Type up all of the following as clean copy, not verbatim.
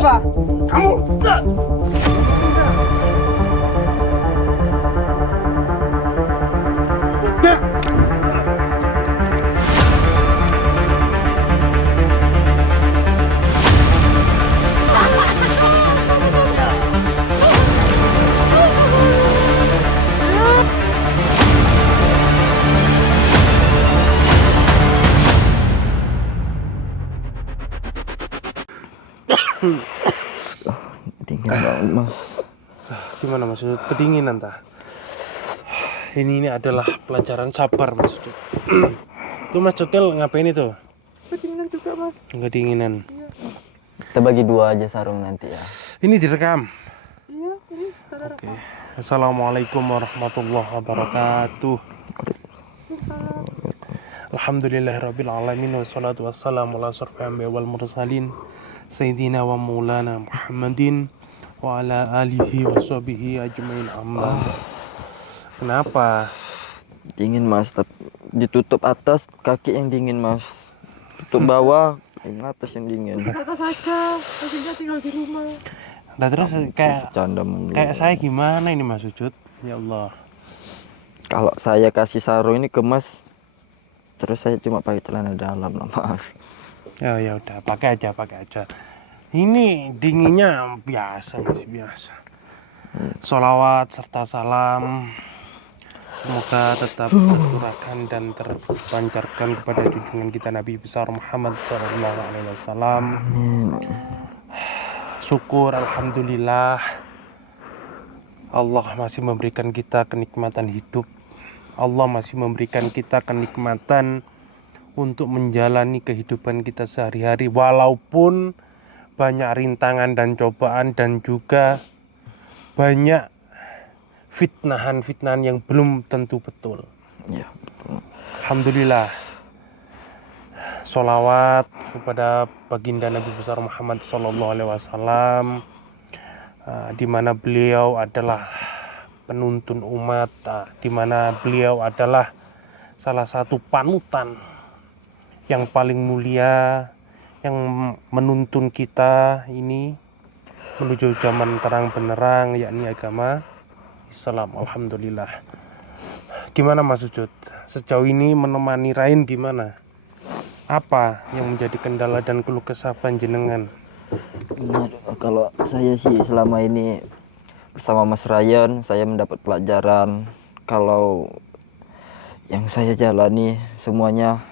apa? Kamu. Dingin banget mas. Gimana mas? Kedinginan tah? Ini adalah pelajaran sabar mas. Itu mas Cutil ngapain itu? Kedinginan juga mas. Kedinginan. Kita bagi dua aja sarung nanti ya. Ini direkam. Iya, ini saudara. Oke. Assalamualaikum warahmatullahi wabarakatuh. Alhamdulillahirabbil alamin wassalatu wassalamu ala asyrofil anbiya'i wal mursalin sayyidina wa maulana Muhammadin wa ala alihi wa sahbihi ajmain amma. Kenapa? Dingin mas, ditutup atas kaki yang dingin mas. Tutup bawah, yang atas yang dingin. Kata saja, pastinya tinggal di rumah. Nah terus kayak Bercanda mulu. saya gimana ini Mas Ucut? Ya Allah. Kalau saya kasih sarung ini ke mas, terus saya cuma pakai celana dalam lah mas. Ya udah, pakai aja. Ini dinginnya biasa, masih biasa. Sholawat serta salam semoga tetap tercurahkan dan terpancarkan kepada junjungan kita Nabi besar Muhammad SAW. Syukur alhamdulillah Allah masih memberikan kita kenikmatan hidup. Allah masih memberikan kita kenikmatan untuk menjalani kehidupan kita sehari-hari walaupun banyak rintangan dan cobaan dan juga banyak fitnahan yang belum tentu betul. Ya betul. Alhamdulillah. Sholawat kepada baginda Nabi besar Muhammad SAW, di mana beliau adalah penuntun umat, di mana beliau adalah salah satu panutan yang paling mulia yang menuntun kita ini menuju zaman terang benderang, yakni agama Islam. Alhamdulillah. Gimana Mas Ucut? Sejauh ini menemani Rain gimana? Apa yang menjadi kendala dan keluh kesah panjenengan? Nah, kalau saya sih selama ini bersama Mas Ryan, saya mendapat pelajaran kalau yang saya jalani semuanya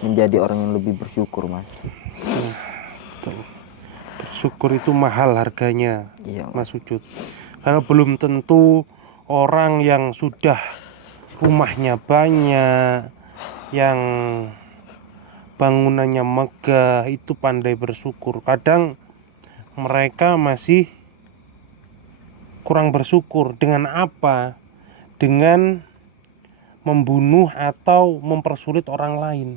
menjadi orang yang lebih bersyukur mas. Bersyukur itu mahal harganya. Iya Mas Ucut. Karena belum tentu orang yang sudah rumahnya banyak, yang bangunannya megah itu pandai bersyukur. Kadang mereka masih kurang bersyukur. Dengan apa? Dengan membunuh atau mempersulit orang lain.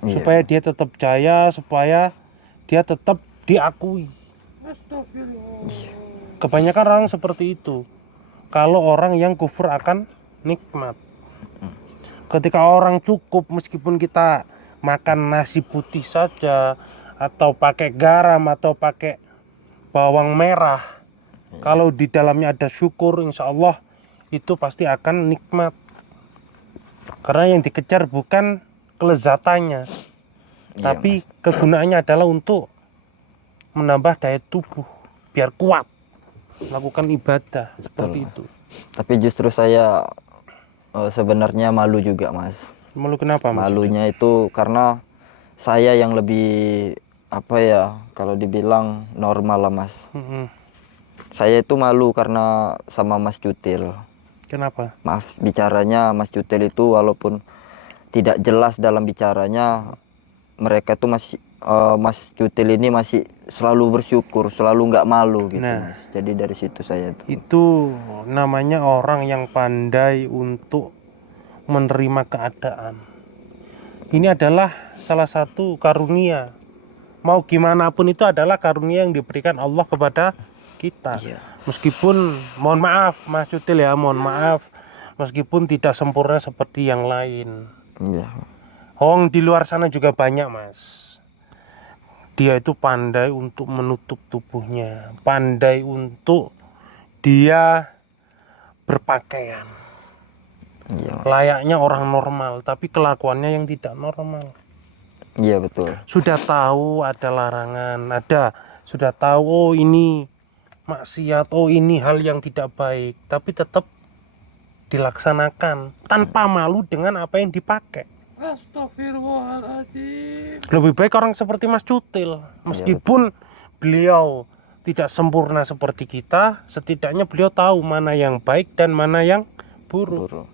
Iya. Supaya dia tetap jaya, supaya dia tetap diakui. Kebanyakan orang seperti itu. Kalau orang yang kufur akan nikmat. Ketika orang cukup, meskipun kita makan nasi putih saja, atau pakai garam, atau pakai bawang merah, kalau di dalamnya ada syukur, insya Allah itu pasti akan nikmat. Karena yang dikejar bukan kelezatannya, tapi kegunaannya adalah untuk menambah daya tubuh biar kuat melakukan ibadah. Seperti itu. Tapi justru saya sebenarnya malu juga mas. Malu kenapa mas? Malunya itu karena saya yang lebih apa ya, kalau dibilang normal lah mas. Saya itu malu karena sama Mas Cutil. Kenapa? Maaf, bicaranya Mas Cutil itu walaupun tidak jelas dalam bicaranya, mereka tuh masih Mas Cutil ini masih selalu bersyukur, selalu nggak malu gitu Nah, mas. Jadi dari situ saya tuh. itu namanya orang yang pandai untuk menerima keadaan. Ini adalah salah satu karunia. Mau gimana pun itu adalah karunia yang diberikan Allah kepada kita. Iya. Meskipun mohon maaf Mas Cutil ya, mohon maaf, meskipun tidak sempurna seperti yang lain. Iya. Di luar sana juga banyak mas. Dia itu pandai untuk menutup tubuhnya, pandai untuk dia berpakaian Iya. layaknya orang normal, tapi kelakuannya yang tidak normal. Iya betul. Sudah tahu ada larangan, sudah tahu oh ini maksiat, oh ini hal yang tidak baik, tapi tetap dilaksanakan tanpa malu dengan apa yang dipakai. Astagfirullahaladzim. Lebih baik orang seperti Mas Cutil, meskipun beliau tidak sempurna seperti kita, setidaknya beliau tahu mana yang baik dan mana yang buruk. Buruk.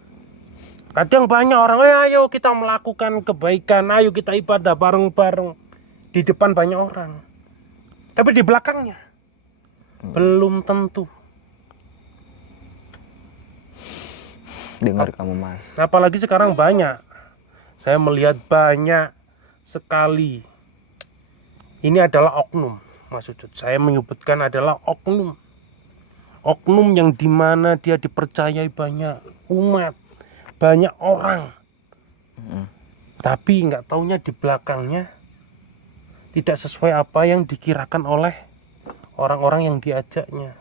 Kadang banyak orang, ayo kita melakukan kebaikan, ayo kita ibadah bareng-bareng di depan banyak orang, tapi di belakangnya belum tentu. Dengar kamu Mas. Apalagi sekarang banyak, saya melihat banyak sekali. Ini adalah oknum, Mas Ucut. Saya menyebutkan adalah oknum. Oknum yang dimana dia dipercayai banyak umat, banyak orang. Tapi nggak taunya di belakangnya tidak sesuai apa yang dikirakan oleh orang-orang yang diajaknya.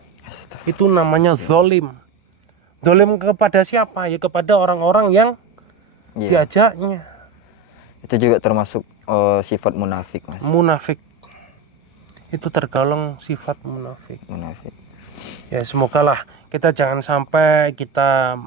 Itu namanya zolim. Zolim kepada siapa? Ya kepada orang-orang yang diajaknya. Itu juga termasuk sifat munafik Mas. Munafik. Itu tergolong sifat munafik. Munafik. Ya semoga lah kita jangan sampai kita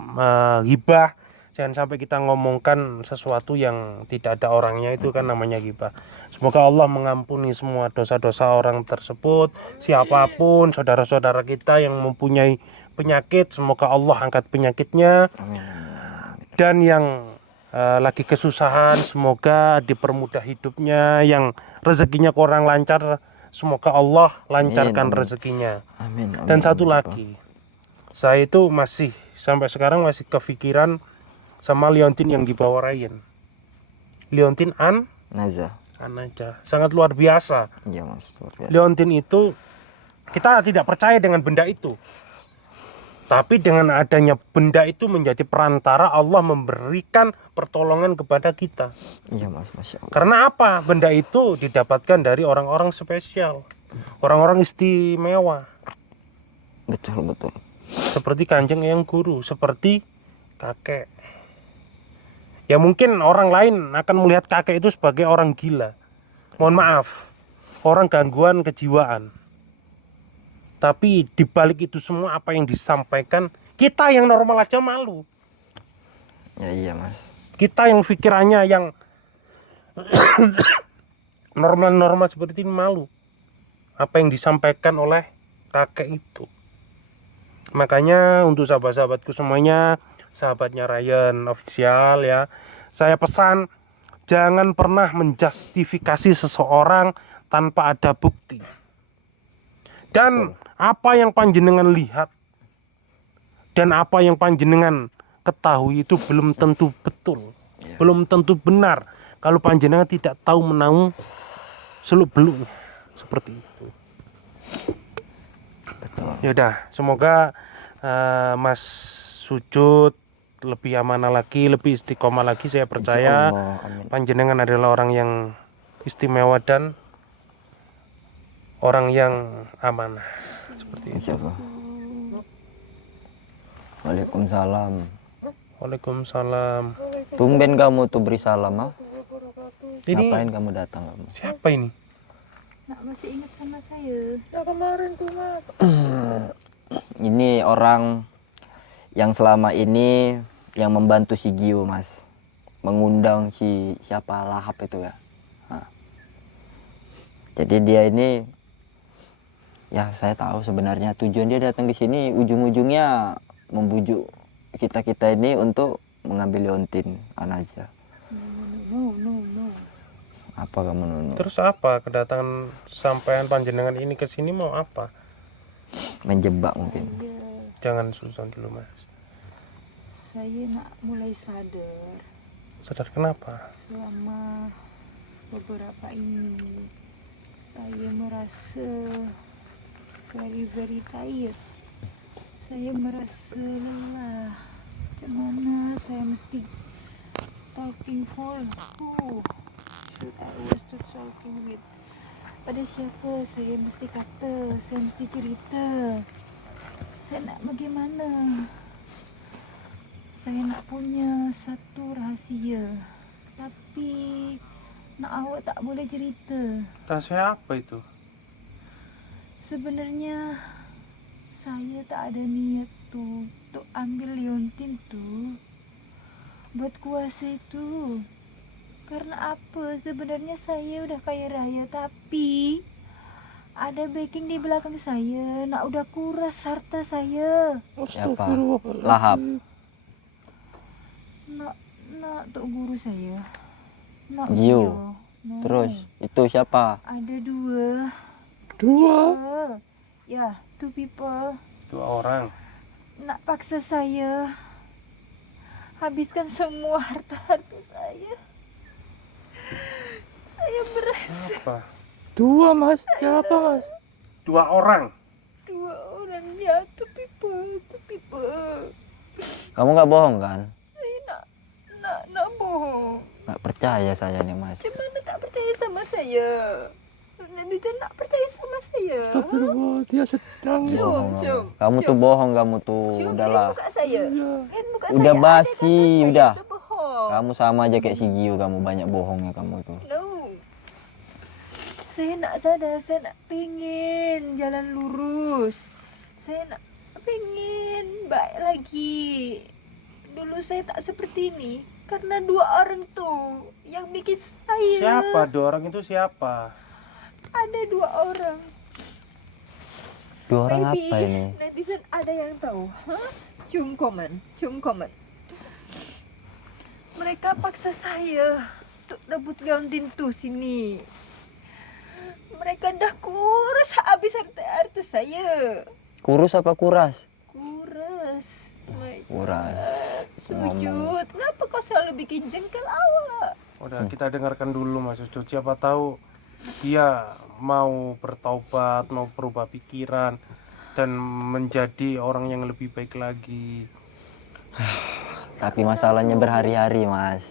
ghibah, jangan sampai kita ngomongkan sesuatu yang tidak ada orangnya, itu kan namanya ghibah. Semoga Allah mengampuni semua dosa-dosa orang tersebut, siapapun saudara-saudara kita yang mempunyai penyakit, semoga Allah angkat penyakitnya. Amin. Dan yang lagi kesusahan, semoga dipermudah hidupnya. Yang rezekinya kurang lancar, semoga Allah lancarkan Amin. rezekinya. Amin. Amin. Dan satu Amin. lagi, saya itu masih sampai sekarang masih kepikiran sama Liontin yang dibawa Ryan. Liontin Naza. Anaja sangat luar biasa. Iya Mas. Luar biasa. Liontin itu kita tidak percaya dengan benda itu, tapi dengan adanya benda itu menjadi perantara Allah memberikan pertolongan kepada kita. Iya Mas, Masya Allah. Karena apa? Benda itu didapatkan dari orang-orang spesial, orang-orang istimewa, Betul betul. seperti Kanjeng Eyang Guru, seperti kakek. Ya mungkin orang lain akan melihat kakek itu sebagai orang gila, mohon maaf, orang gangguan kejiwaan. Tapi dibalik itu semua apa yang disampaikan, kita yang normal aja malu. Ya iya Mas. Kita yang pikirannya yang normal-normal seperti ini malu apa yang disampaikan oleh kakek itu. Makanya untuk sahabat-sahabatku semuanya, sahabatnya Ryan official ya, saya pesan jangan pernah menjustifikasi seseorang tanpa ada bukti. Dan apa yang panjenengan lihat dan apa yang panjenengan ketahui itu belum tentu betul, belum tentu benar kalau panjenengan tidak tahu menahu seluk-beluk seperti itu. Yaudah, semoga Mas Sujud lebih amanah lagi, lebih istiqomah lagi. Saya percaya Insyaallah, amin. panjenengan adalah orang yang istimewa dan orang yang amanah seperti itu. Insyaallah. Waalaikumsalam. Waalaikumsalam. Tumben kamu tuh beri salam, ah. Ini Ngapain kamu datang kamu? siapa ini? Nak masih ingat sama saya? Ya kemarin tuh Mas. Ini orang yang selama ini yang membantu si Gio Mas, mengundang si siapa Lahap itu ya. Nah. Jadi dia ini, ya saya tahu sebenarnya tujuan dia datang di sini ujung-ujungnya membujuk kita ini untuk mengambil Liontin Anaja. No. Apa kamu Nunu? Terus apa kedatangan sampean panjenengan ini ke sini mau apa? Menjebak mungkin. Jangan susun dulu Mas. Saya nak mulai sadar Sadar kenapa? selama beberapa ini saya merasa very tired. Saya merasa lelah. Gimana saya mesti talking for who should I was to talking with? pada siapa saya mesti kata, saya mesti cerita. Saya nak bagaimana? Saya nak punya satu rahasia, tapi nak awak tak boleh cerita. Rahasia apa itu? Sebenarnya saya tak ada niat tu untuk ambil liontin tu buat kuasa itu. Karena apa? Sebenarnya saya udah kaya raya, tapi ada backing di belakang saya. Nak udah kuras harta saya. Siapa? Lahap. Nak tok guru saya. Nak Gio. dia. No. Terus itu siapa? Ada dua. Ya, two people. 2 orang. Nak paksa saya habiskan semua harta-harta saya. Saya berasa Apa? 2 mas, siapa mas? 2 orang. 2 orang ya, two people. Kamu nggak bohong kan? Saya nak bohong. Nggak percaya saya nih mas. Macam mana tak percaya sama saya? Netizen nak percaya sama saya. Astagfirullah, dia sedang. Cium. Kamu tuh bohong, kamu tuh Cium udahlah. muka saya. Iya. Muka Udah saya, basi, ada kata saya udah. tu bohong. Kamu sama aja kayak si Gio, kamu banyak bohongnya kamu tuh. No. Saya nak sadar, saya nak pengen jalan lurus. Saya nak pengen baik lagi. Dulu saya tak seperti ini karena 2 orang tuh yang bikin saya. Siapa 2 orang itu siapa? Ada 2 orang. 2 orang Maybe apa ini? netizen ada yang tahu. Cium komen. Mereka paksa saya untuk rebut liontin tuh sini. Mereka dah kuras habis harta saya. Kurus apa kuras? Kuras. My Kuras. God. Sujud. Kenapa kau selalu bikin jengkel awak? Udah, kita dengarkan dulu Mas Ucup. Siapa tahu dia mau bertaubat, mau berubah pikiran dan menjadi orang yang lebih baik lagi. Tapi masalahnya berhari-hari mas.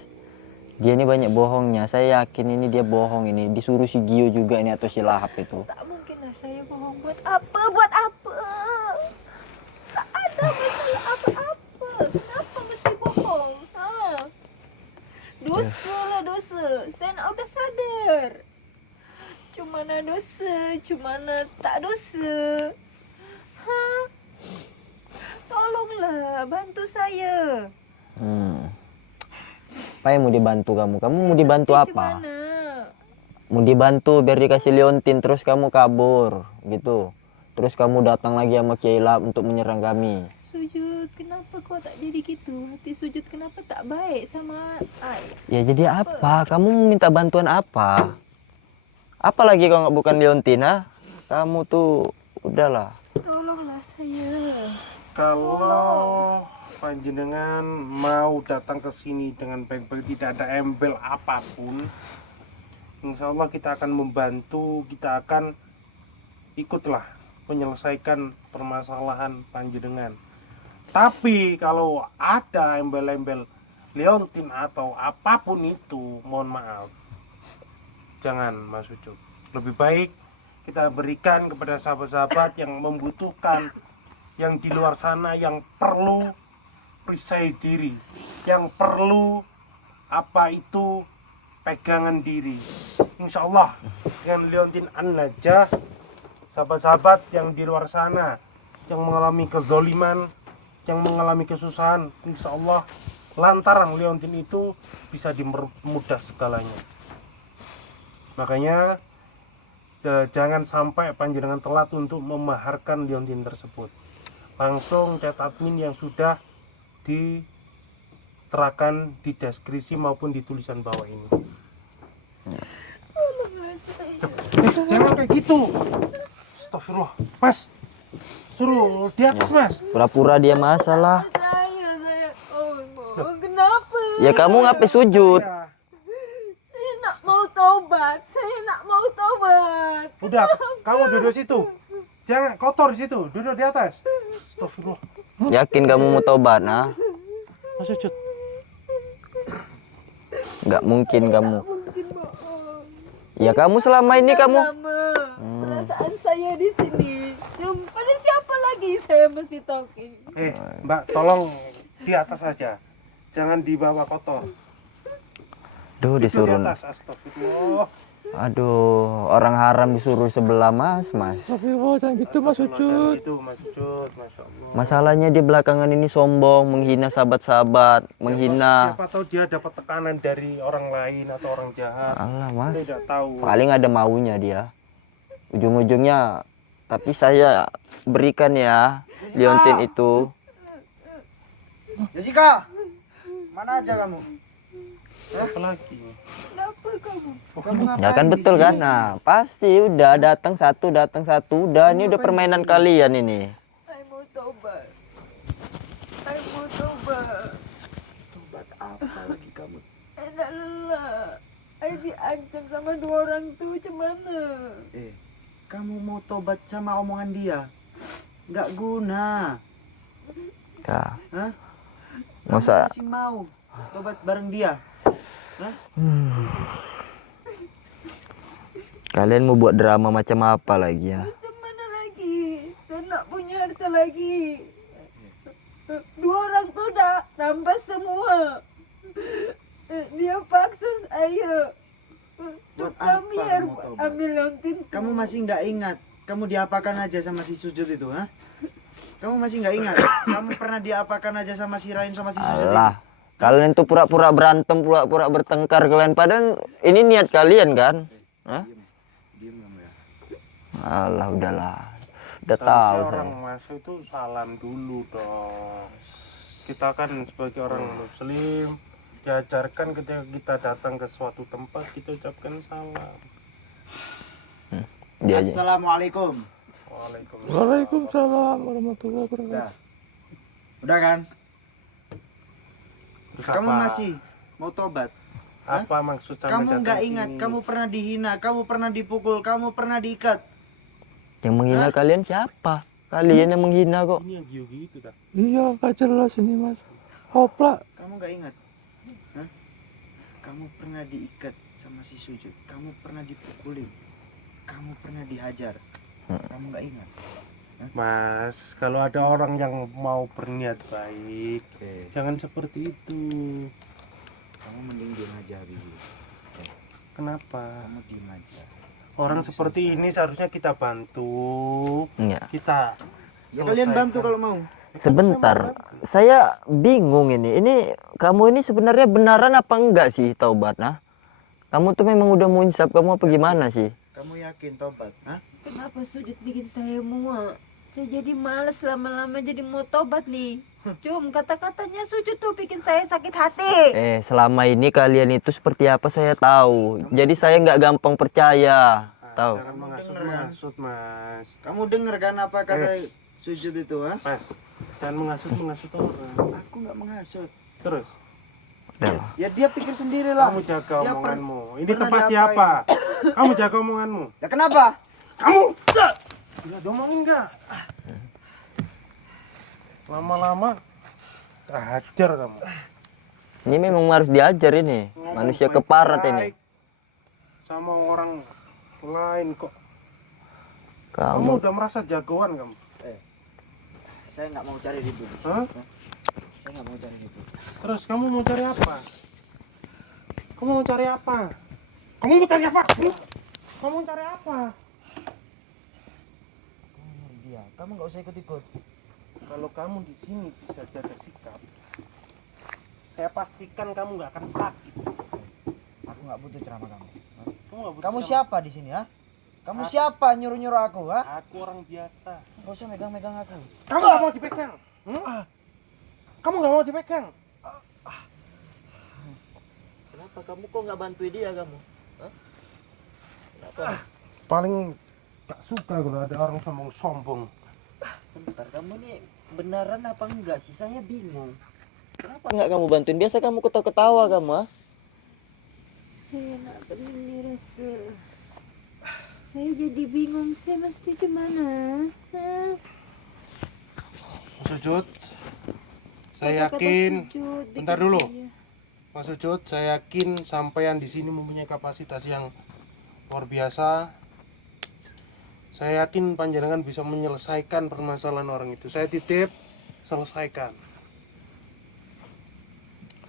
Dia ini banyak bohongnya. Saya yakin ini dia bohong ini. Disuruh si Gio juga ini atau si Lahap itu. Tak mungkin lah saya bohong. Buat apa? Tak ada masalah apa-apa. Kenapa mesti bohong? Dosa lah dosa. Saya nak udah sadar. Cuma nak dosa, cuma nak tak dosa. Tolonglah bantu saya. Apa yang mau dibantu kamu? Kamu mau dibantu Macam apa? mana? Mau dibantu biar dikasih liontin terus kamu kabur gitu. Terus kamu datang lagi sama Kiai Lahap untuk menyerang kami. Sujud, kenapa kau tak jadi gitu? Hati sujud kenapa tak baik sama ai? Ya jadi apa? Kamu mau minta bantuan apa? Apalagi kalau nggak bukan liontin, ha? Kamu tuh udahlah. Tolonglah saya. Kalau panjenengan mau datang ke sini dengan baik-baik, tidak ada embel apapun, insya Allah kita akan membantu, kita akan ikutlah menyelesaikan permasalahan panjenengan. Tapi kalau ada embel-embel liontin atau apapun itu, mohon maaf, jangan Mas Ucup. Lebih baik kita berikan kepada sahabat-sahabat yang membutuhkan, yang di luar sana, yang perlu perisai diri, yang perlu apa itu pegangan diri. Insya Allah dengan liontin An-Najah, sahabat-sahabat yang di luar sana yang mengalami kezaliman, yang mengalami kesusahan, insya Allah lantaran liontin itu bisa dipermudah segalanya. Makanya jangan sampai panjenengan telat untuk memaharkan liontin tersebut. Langsung chat admin yang sudah diterakan di deskripsi maupun di tulisan bawah ini. Jangan kayak gitu. Astagfirullah. Mas, suruh di atas mas. Pura-pura dia masalah. Saya. Oh, kenapa? Ya kamu ngapain sujud? Saya nak mau taubat. Udah, kamu duduk situ. Jangan kotor di situ, duduk di atas. Astagfirullah. Yakin kamu mau tobat, nah? Mas Ucup. Nggak mungkin kamu. Mungkin bohong. Ya kamu selama ini kamu Lama. di sini. Pada siapa lagi saya mesti talking? Mbak, tolong di atas saja. Jangan di bawah kotor. Duh, Itu di disuruh. atas, astagfirullah. Aduh, orang haram disuruh sebelah mas. Tapi jangan gitu Mas Ucut. Itu Mas Ucut, Masya Allah. Masalahnya di belakangan ini sombong, menghina sahabat-sahabat, menghina. Siapa tahu dia dapat tekanan dari orang lain atau orang jahat. Alah mas, Tidak tahu. paling ada maunya dia. Ujung-ujungnya, tapi saya berikan ya liontin itu. Jessica, mana aja kamu? Apa lagi? Kenapa kamu? Kamu Ya ngapain kan di betul sini? kan? Nah, pasti udah datang satu, udah ini udah permainan kalian ini. Saya mau tobat. Saya mau tobat. Tobat apa lagi kamu? Enak lelah. Saya diancam sama 2 orang tuh, gimana? Kamu mau tobat sama omongan dia? Nggak guna. Nah, Hah? nggak Kamu usah. masih mau tobat bareng dia? Kalian mau buat drama macam apa lagi ya? Macam mana lagi? Saya nak punya harta lagi. 2 orang tuh dah rampas semua. Dia paksa saya untuk Buat apa biar kamu tobat? ambil lontin. Kamu masih nggak ingat? Kamu diapakan aja sama si Sujud itu, ha? Kamu masih nggak ingat? Kamu pernah diapakan aja sama si Rain sama si Sujud itu? Alah, kalian tuh pura-pura berantem, pura-pura bertengkar kalian. Padahal ini niat kalian kan? Hah? Diam kamu ya. Alah, udahlah. Udah Tapi tahu orang saya. masuk itu salam dulu dong. Kita kan sebagai orang muslim diajarkan ketika kita datang ke suatu tempat kita ucapkan salam. Dia aja. Assalamualaikum. Waalaikumsalam. Waalaikumsalam warahmatullahi wabarakatuh. Udah kan? Terus Kamu apa? masih mau tobat? Apa maksud sampai Kamu datang nggak ingat? sini? Kamu pernah dihina, kamu pernah dipukul, kamu pernah diikat. Yang menghina kalian siapa? Kalian yang menghina kok. Ini yang Gyogi itu dah. Iya, gak jelas ini Mas. Hopla. Kamu nggak ingat? Hah? Kamu pernah diikat sama si Sujud. Kamu pernah dipukulin. Kamu pernah dihajar. Kamu nggak ingat? Mas, kalau ada orang yang mau berniat baik, jangan seperti itu. Kamu mending diem aja, Bibi. Kenapa? Kamu diem aja. Orang seperti ini seharusnya kita bantu. Enggak. Kita Ya kalian bantu kalau mau. Sebentar, saya bingung ini. Ini kamu ini sebenarnya benaran apa enggak sih taubat? Nah, kamu tuh memang udah mau insaf kamu apa gimana sih? Kamu yakin tobat? Hah? Kenapa Sujud bikin saya muak? Saya jadi males lama-lama jadi mau tobat nih. Cum, kata-katanya Sujud tuh bikin saya sakit hati. Selama ini kalian itu seperti apa saya tahu. Jadi saya nggak gampang percaya. Tahu? jangan mengasut-mengasut, Mas. Kamu denger kan apa kata Sujud itu? Hah? Mas, jangan mengasut-mengasut orang. Aku nggak menghasut. Terus, Udahlah. Ya dia pikir sendiri lah. kamu jaga Dia omonganmu. Ini pernah tempat diapain? siapa? Kamu jaga omonganmu. Ya kenapa? Kamu bisa diomongin nggak? Lama-lama hajar kamu. Ini memang harus diajar ini. Ngomong Manusia keparat baik-baik ini. sama orang lain kok. Kamu Kamu udah merasa jagoan kamu. Saya nggak mau cari ribut. Hah? Saya nggak mau cari ribut. Terus kamu mau cari apa? Kamu mau cari apa? Kamu mau cari apa? Kamu mau cari apa? Dia, kamu nggak usah ikut-ikut. Kalau kamu di sini bisa jaga sikap, saya pastikan kamu nggak akan sakit. Aku nggak butuh ceramah kamu. Kamu nggak butuh Kamu sama- siapa di sini, ha? Kamu Hah? siapa nyuruh-nyuruh aku, ha? Aku orang biasa. Gak usah megang-megang aku. Kamu nggak mau dipegang? Kamu nggak mau dipegang? Kenapa kamu kok nggak bantuin dia kamu? Kenapa? Paling gak suka kalau ada orang sombong-sombong. Bentar, kamu nih beneran apa enggak sih? Saya bingung. kenapa nggak kamu bantuin? Biasa kamu ketawa-ketawa kamu, ah? Saya nak begini rasa. Saya jadi bingung, saya mesti gimana? Hah? Mas Sujud, saya Kata-kata yakin. Sujud bikin Bentar dulu. saya- Mas Sujud, saya yakin sampean di sini mempunyai kapasitas yang luar biasa. Saya yakin panjenengan bisa menyelesaikan permasalahan orang itu. Saya titip, selesaikan.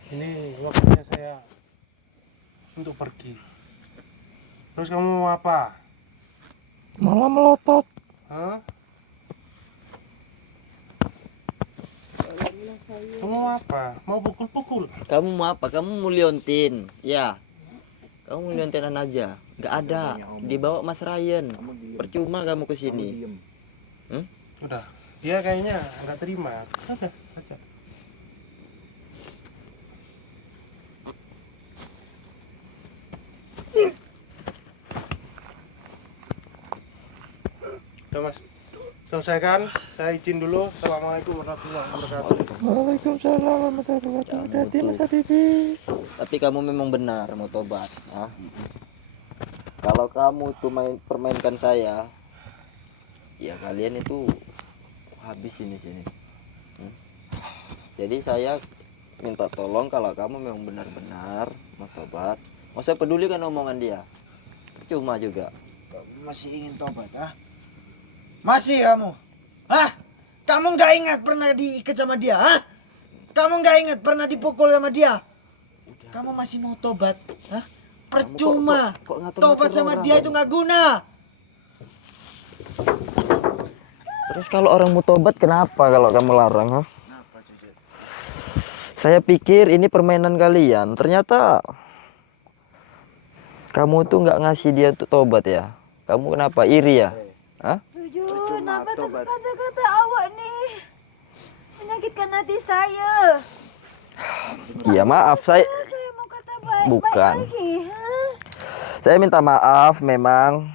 Ini waktunya saya untuk pergi. Terus kamu mau apa? Malah melotot. Hah? Kamu mau apa? Mau pukul-pukul? Kamu mau apa? Kamu mau liontin? Ya. Kamu mau liontinan aja. Nggak ada. Dibawa Mas Ryan. Percuma kamu kesini. Udah. Dia kayaknya nggak terima. Udah, aja. Udah Mas, selesaikan. Saya izin dulu. Assalamualaikum warahmatullahi wabarakatuh. Waalaikumsalam warahmatullahi wabarakatuh. Hati Mas Habibi. Tapi kamu memang benar mau tobat. Ah. Kalau kamu tuh permainkan saya, ya kalian itu habis sini. Jadi saya minta tolong kalau kamu memang benar-benar mau tobat. Mau saya peduli kan omongan dia. Cuma juga. Kamu masih ingin tobat, ah? Masih kamu? Hah? Kamu nggak ingat pernah diikat sama dia, hah? Kamu nggak ingat pernah dipukul sama dia? Kamu masih mau tobat, hah? Percuma. Kok ngatur-ngatur Tobat sama orang, dia Bang? itu nggak guna. Terus kalau orang mau tobat kenapa kalau kamu larang? Ha? Saya pikir ini permainan kalian. Ternyata kamu tuh nggak ngasih dia untuk tobat ya. Kamu kenapa iri ya? Hah? Sujud, Percuma apa tobat. kata-kata awak nih menyakitkan hati saya. Iya maaf saya Mau kata baik-baik Bukan. lagi, hah? Saya minta maaf memang.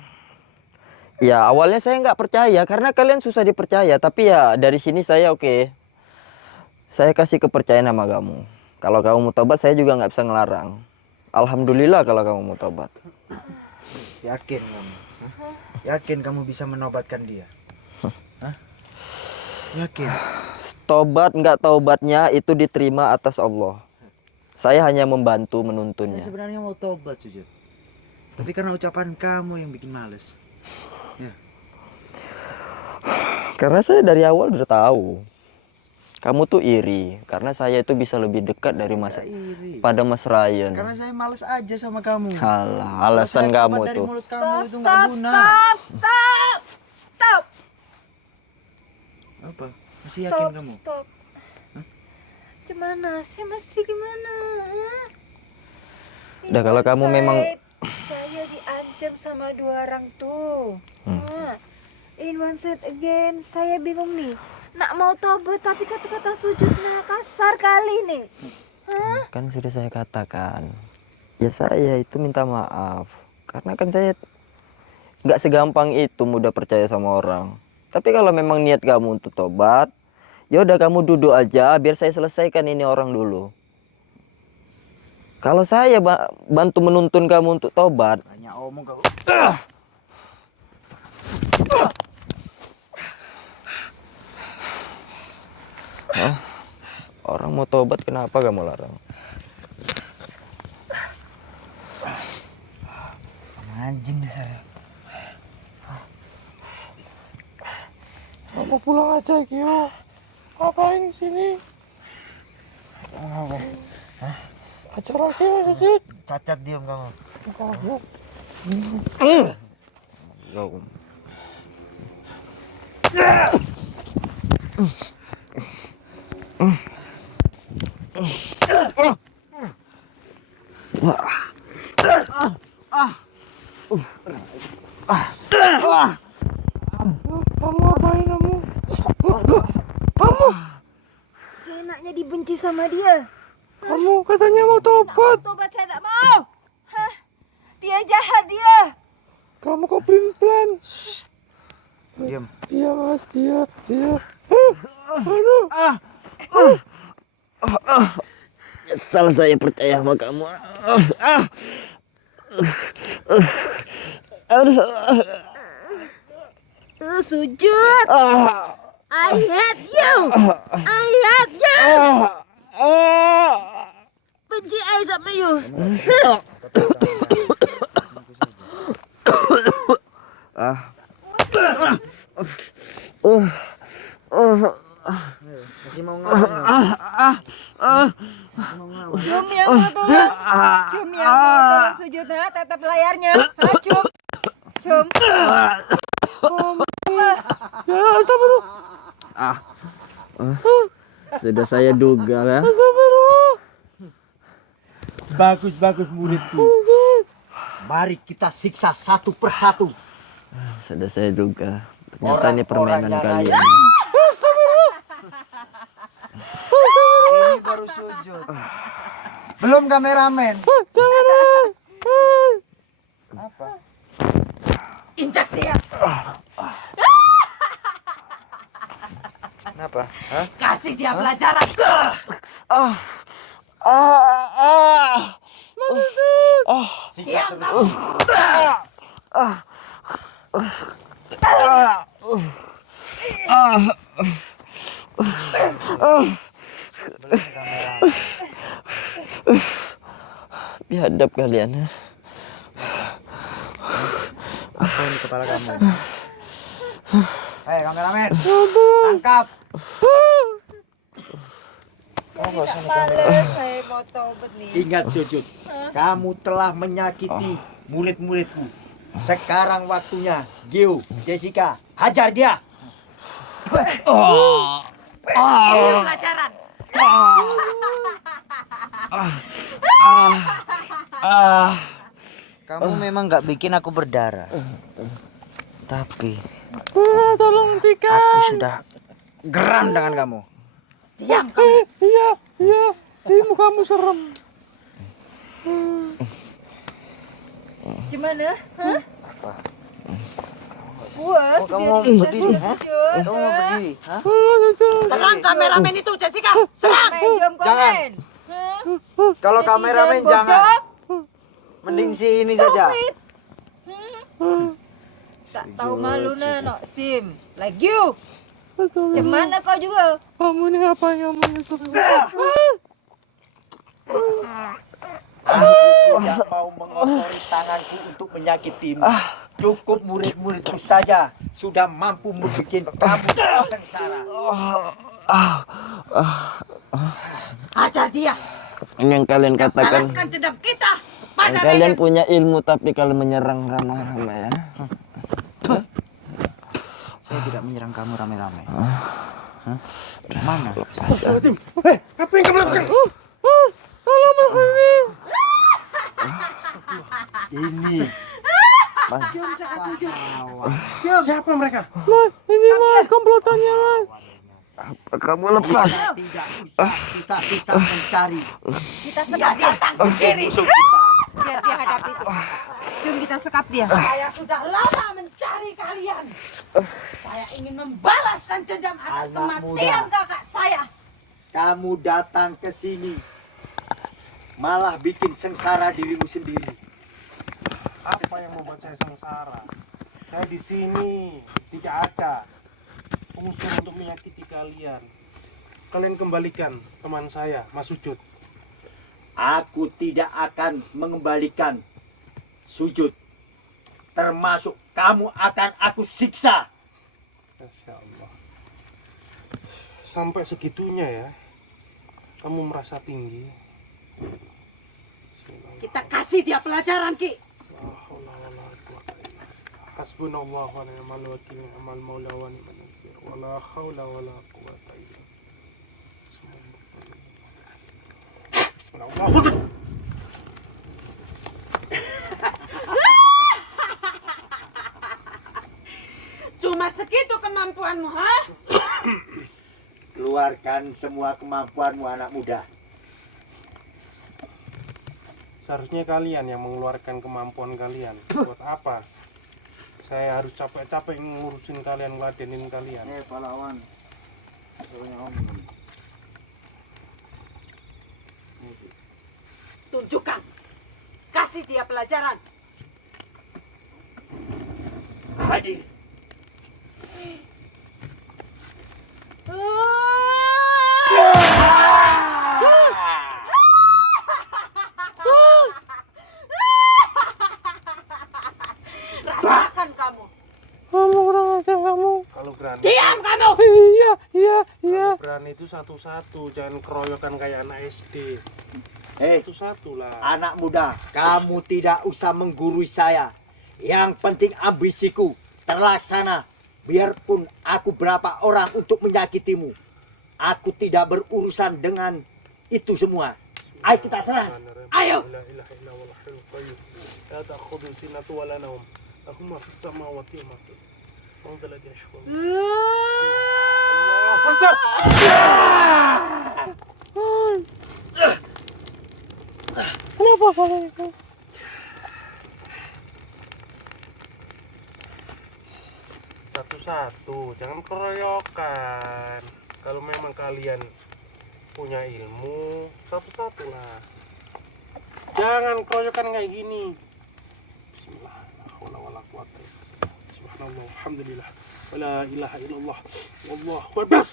Ya awalnya saya nggak percaya karena kalian susah dipercaya. Tapi ya dari sini saya oke. Saya kasih kepercayaan sama kamu. Kalau kamu mau tobat saya juga nggak bisa ngelarang. Alhamdulillah kalau kamu mau tobat. Yakin kamu? Hah? Yakin kamu bisa menobatkan dia? Hah? Yakin? Tobat nggak tobatnya itu diterima atas Allah. Saya hanya membantu Saya menuntunnya. sebenarnya mau tobat, Sujud. Tapi karena ucapan kamu yang bikin males. Karena saya dari awal udah tahu kamu tuh iri karena saya itu bisa lebih dekat dari Mas Saya iri. pada Mas Ryan. Karena saya males aja sama kamu. Halah, alasan Kalau saya kamu tobat dari tuh. mulut kamu itu nggak guna. Stop. Apa? Masih yakin kamu? Stop. Gimana? Saya masih gimana? Hah? Udah, kalau Inwan kamu memang saya diancam sama dua orang tuh. Hmm. Hah? In one set again, saya bingung nih. Nak mau tobat tapi kata-kata sujudnya kasar kali nih. Hah? kan sudah saya katakan. Ya saya itu minta maaf karena kan saya nggak segampang itu mudah percaya sama orang. Tapi kalau memang niat kamu untuk tobat, ya udah kamu duduk aja biar saya selesaikan ini orang dulu. Kalau saya bantu menuntun kamu untuk tobat, Banyak omong kamu. orang mau tobat kenapa kamu larang? Anjing deh saya. Kamu pulang aja, Kyo. Ngapain di sini? Acara Kyo, Sujud. Cacat diam kamu. Kamu. Kamu ngapain kamu? Kamu, Seenaknya dibenci sama dia. kamu katanya mau tobat. Tobat saya tidak mau. Hah? Dia jahat dia. Kamu kok pelin-pelan? Diam. Iya mas, iya. Nyesal saya percaya sama kamu. Sujud. I hate you. I hate you. Benci I sama you. Cum yang mau tolong sujud, ha? Tatap layarnya. Ha, Cum. Cum. Ya, astagfirullah. Sudah saya duga ya. Astagfirullah. Bagus muridku. Mari kita siksa satu persatu. Sudah saya duga. Ternyata ini permainan Orang-orang yang kalian. Ini baru sujud. Belum kameramen. Jangan. Apa? Injak dia. Kenapa? Hah? Kasih dia pelajaran. Siksa Diam terus. kamu. Biadab kalian ya. Apa ini kepala kamu? Hei kameramen, tangkap. Oh, nggak usah nih kamera. Males, saya mau taubat nih. Ingat sujud, kamu telah menyakiti murid-muridku. Sekarang waktunya, Gio, Jessica, hajar dia. Dia pelajaran. Kamu memang nggak bikin aku berdarah. Tapi Tolong hentikan. aku sudah geram dengan kamu. Diam kamu. Iya. Ini mukamu serem. Gimana? Hah? Puas. Oh, kamu mau berdiri, hah? Kamu mau berdiri, hah? Serang kameramen itu, Jessica. Serang. Jangan. Kalau kameramen jangan. Mending si ini saja. Tak tahu malu nak Sim. Like you. Gimana kau juga? Kamu ini ngapain kamu ini? Aku tidak mau mengotori tanganku untuk menyakitimu. Cukup murid-muridku saja sudah mampu membuat kamu sengsara. Ajar dia. Ini yang kalian katakan. Balaskan dendam kita Yang pada kalian Raden. punya ilmu tapi kalau menyerang ramai-ramai ya. Saya tidak menyerang kamu rame-rame. Hah? Mana? Apa yang kamu lakukan? Tolong Mas Femi. Ini. Siapa mereka? Mas, ini Mas komplotannya Mas. Apa kamu lepas? Tidak bisa mencari Kita sekap datang sendiri. musuh kita. Biar dia hadapi itu. Jom kita sekap dia. Saya sudah lama mencari kalian. Saya ingin membalaskan dendam atas Anak kematian muda. kakak saya. Kamu datang ke sini malah bikin sengsara dirimu sendiri. Apa yang membuat saya sengsara? Saya di sini tidak ada unsur untuk menyakiti kalian. Kalian kembalikan teman saya, Mas Sujud. Aku tidak akan mengembalikan sujud. Termasuk kamu akan aku siksa. Masya Allah. Sampai segitunya ya. Kamu merasa tinggi. Kita kasih dia pelajaran, Ki. Hasbunallah wa ni'mal wakil, ni'mal maula wa ni'mal nasir. Wala haula wala quwata illa billah. Bismillah. Cuma segitu kemampuanmu, ha? Keluarkan semua kemampuanmu anak muda. Seharusnya kalian yang mengeluarkan kemampuan kalian. Buat apa? Saya harus capek-capek ngurusin kalian, ngeladenin kalian. Pahlawan. Tunjukkan. Kasih dia pelajaran. Hadir. Rasakan kamu. Kamu kurang ajar kamu. Kalau berani, Diam kamu. Iya. kalau berani itu satu-satu, jangan keroyokan kayak anak SD. Satu-satu lah. Anak muda, kamu tidak usah menggurui saya. Yang penting ambisiku terlaksana. Biarpun aku berapa orang untuk menyakitimu. Aku tidak berurusan dengan itu semua. Ayo kita serang. Ayo. لا تأخذ سنة ولا نوم لهم في السماوات والأرض من ذا الذي يشفع Kenapa kalian? Satu-satu, jangan keroyokan. Kalau memang kalian punya ilmu, satu-satu lah. Jangan keroyokan kayak gini. Bismillah, la haula wala quwata illa billah. Subhanallah, alhamdulillah, wala ilaha illallah, wallahu akbar.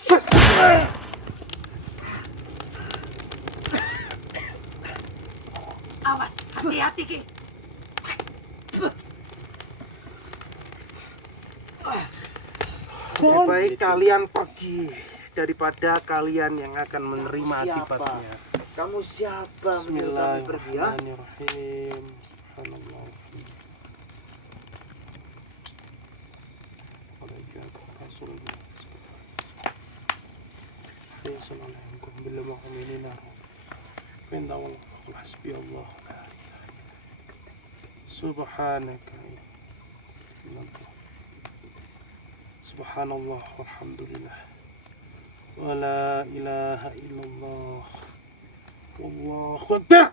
Awas, hati-hati Ki. Lebih baik kalian pergi daripada kalian yang akan menerima Siapa? akibatnya. Kamu siapa menyuruh kami pergi ya? Bismillahirrahmanirrahim. Subhanallah. Rasulullah. Assalamualaikum bila mu'minin Minta wallahu hasbi Allah. Subhanaka. Subhanallah walhamdulillah. Wa la ilaha illallah. Wallahu akbar.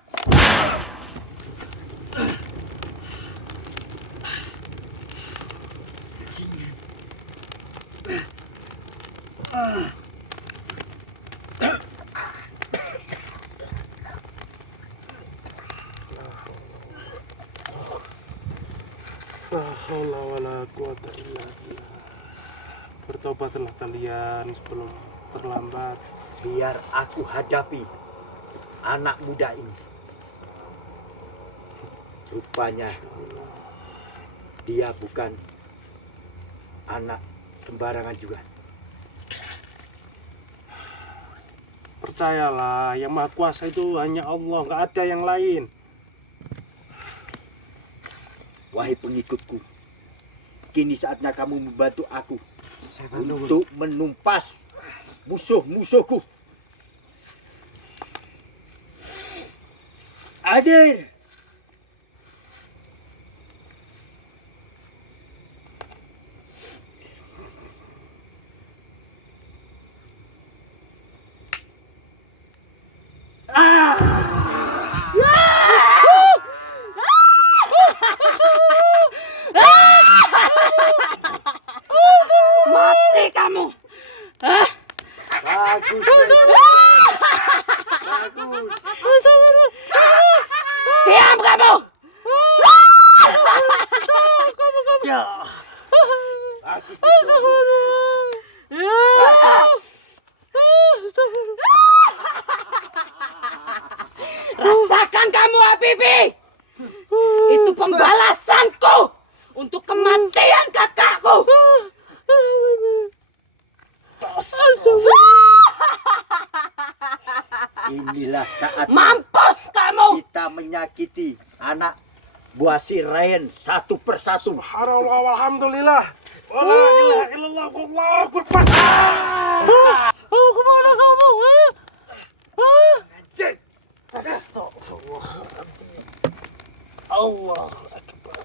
La haula wala quwata illa billah. Bertobatlah kalian sebelum terlambat. Biar aku hadapi anak muda ini. Rupanya dia bukan anak sembarangan juga. Percayalah, yang maha kuasa itu hanya Allah, nggak ada yang lain. Wahai pengikutku, kini saatnya kamu membantu aku untuk menumpas musuh-musuhku. Adil. Mati kamu. Bagus. Bagus. Diam kamu. Ya. Rasakan kamu Habibi. Itu pembalasanku untuk kematian kakakku. Inilah saat Mampus kamu. kita menyakiti anak buah si Ryan satu persatu. Subhanallah walhamdulillah. Wa la ilaha illallah wallahu akbar. Oh, kemana kamu? Allah akbar.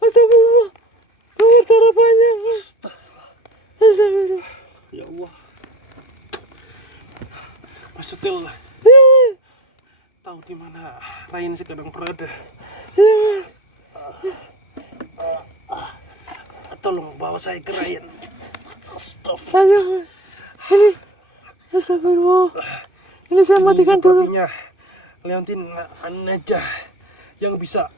Astagfirullah. Banyak tarapannya. Astagfirullah. Ya Allah. Maksudnya Ya, Mas. tahu di mana Rain sekarang berada. Ya, Mas. Tolong bawa saya ke Rain. Astagfirullah. Ayo, Mas. Ini. Astagfirullah. Ini saya matikan dulu. Sepertinya Leontin aja yang bisa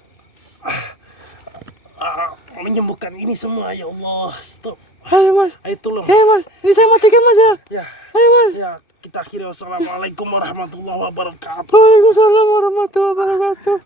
menyembuhkan ini semua, ya Allah. Stop. Ayo, Mas. Ayo tolong. Ya, Mas. Ini saya matikan, Mas ya. Ya, Ayo, Mas. ya kita akhiri. Wassalamualaikum warahmatullahi wabarakatuh. Waalaikumsalam warahmatullahi wabarakatuh.